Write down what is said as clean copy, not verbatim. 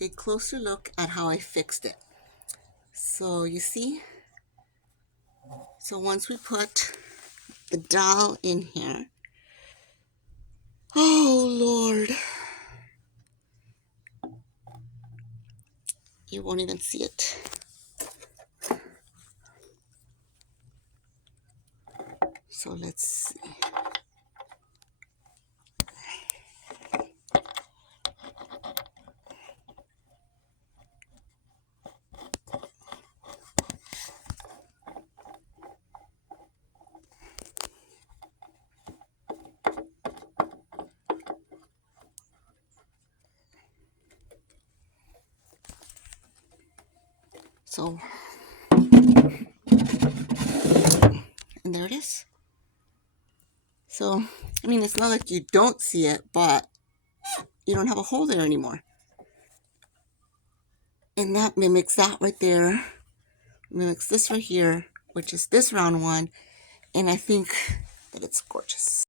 a closer look at how I fixed it. So you see, so once we put the dowel in here, oh Lord, you won't even see it. So let's see. So, and there it is. So, I mean, it's not like you don't see it, but you don't have a hole there anymore. And that mimics that right there, mimics this right here, which is this round one. And I think that it's gorgeous.